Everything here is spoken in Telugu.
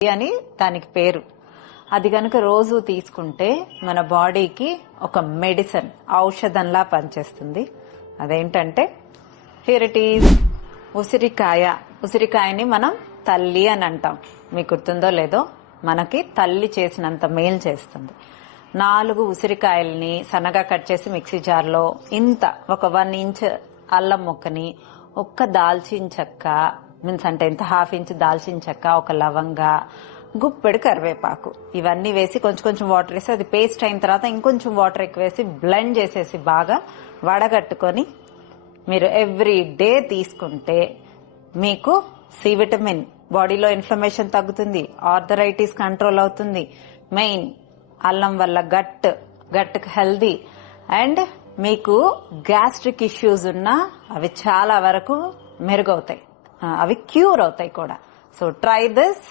అని దానికి పేరు. అది కనుక రోజు తీసుకుంటే మన బాడీకి ఒక మెడిసిన్, ఔషధంలా పనిచేస్తుంది. అదేంటంటే హియర్ ఇట్ ఈజ్ ఉసిరికాయ. ఉసిరికాయని మనం తల్లి అని అంటాం. మీకు గుర్తుందో లేదో, మనకి తల్లి చేసినంత మేలు చేస్తుంది. 4 ఉసిరికాయల్ని సన్నగా కట్ చేసి మిక్సీ జార్లో ఇంత ఒక 1 ఇంచ్ అల్లం ముక్కని, ఒక్క దాల్చిన చెక్క మీన్స్ అంటే ఇంత 1/2 ఇంచ్ దాల్చిన చెక్క, ఒక లవంగా, గుప్పెడు కరివేపాకు, ఇవన్నీ వేసి కొంచెం కొంచెం వాటర్ వేసి అది పేస్ట్ అయిన తర్వాత ఇంకొంచెం వాటర్ ఎక్కువ వేసి బ్లెండ్ చేసేసి బాగా వడగట్టుకొని మీరు ఎవ్రీ డే తీసుకుంటే మీకు సి విటమిన్, బాడీలో ఇన్ఫ్లమేషన్ తగ్గుతుంది, ఆర్థరైటిస్ కంట్రోల్ అవుతుంది, మెయిన్ అల్లం వల్ల గట్ హెల్దీ, అండ్ మీకు గ్యాస్ట్రిక్ ఇష్యూస్ ఉన్నా అవి చాలా వరకు మెరుగవుతాయి, అవి క్యూర్ అవుతాయి కూడా. So try this.